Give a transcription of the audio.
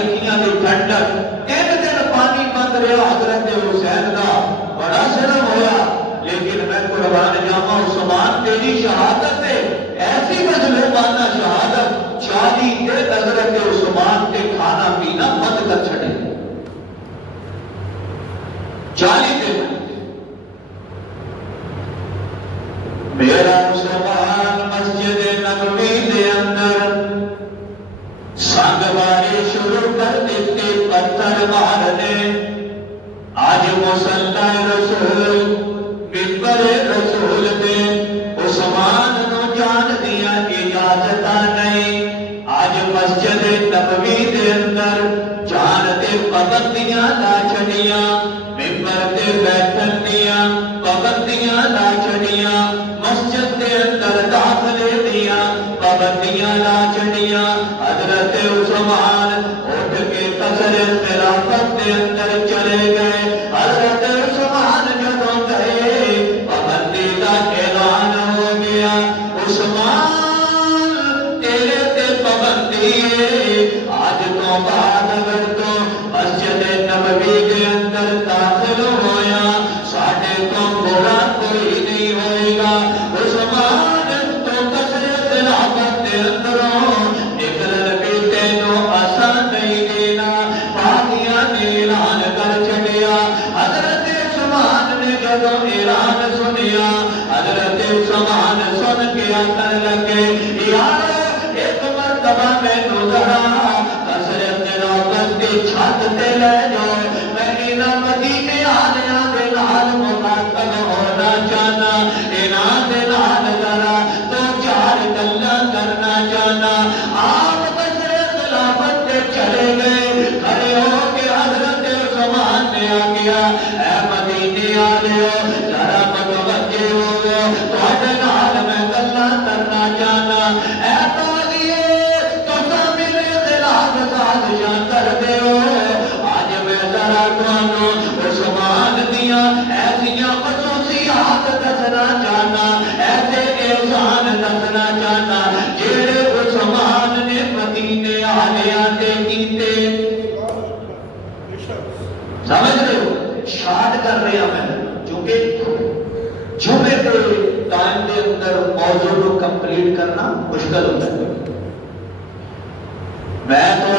اکھیاں دی ٹھنڈک 3 دن پانی بند رہا حضرت حسین دا بڑا شرم ہویا لیکن میں قربان جاواں عثمان تیری شہادت ہے ایسی مظلومانہ شہادت 40 دن حضرت عثمان کے کھانا پینا بند کر چھڑے 40 دن میرا عثمان مسجد نبوی دے اندر سنگ باری شروع کر دیتے پتھر مارنے آج مصلی رسول ممبر رسول دے عثمان نو جان دیا اجازت نہیں آج مسجد نبوی دے اندر جان دے پابندیاں لا چھڑیاں ممبر تے بیٹھن دیاں پابندیاں لا چھڑیاں مسجد دے اندر داخلے دیاں پابندیاں لا چھڑیاں حضرت عثمان اٹھ کے قصر خلافت دے اندر چلے گئے حضرت عثمان جدوں گئے پابندی کا اعلان ہو گیا عثمان تیرے تے پابندی ہے آج تو بعد اگر تو مسجد نبوی کے اندر داخل ہویا ساڈے تو برا کوئی نہیں ہوئے گا عثمان تو قصر خلافت دے اندروں نکلن بھی تینوں آسان نہیں دینا باغیاں نے اعلان کر چھڑیا حضرت عثمان نے جدوں اعلان سنیا حضرت عثمان سن کے آکھن لگے یار ایک مرتبہ میں ذرا قصر خلافت دی چھت تے لے جاؤ میں انہاں مدینے آلیاں دے نال مخاطب ہونا چاہنا انہاں دے نال ذرا دو چار گلاں کرنا چاہنا آپ قصر خلافت تے چلے گئے کھڑے ہو کے حضرت عثمان نے آ گیا اے مدینے آلیو ذرا متوجہ ہو تواڈے نال میں گلاں کرنا چاہنا اے تالیے تساں میرے خلاف سازشاں کردے ہو اج میں ذرا تانوں عثمان دیاں ایسیاں خصوصیات دسنا چاہنا ایسے احسان دسنا چاہنا جڑے عثمان نے مدینے آلیاں تے کیتے سمجھ رہے ہو شاد کر رہا میں کیونکہ جمعے کے ٹائم کے اندر موضوع کو کمپلیٹ کرنا مشکل ہوتا ہے میں تو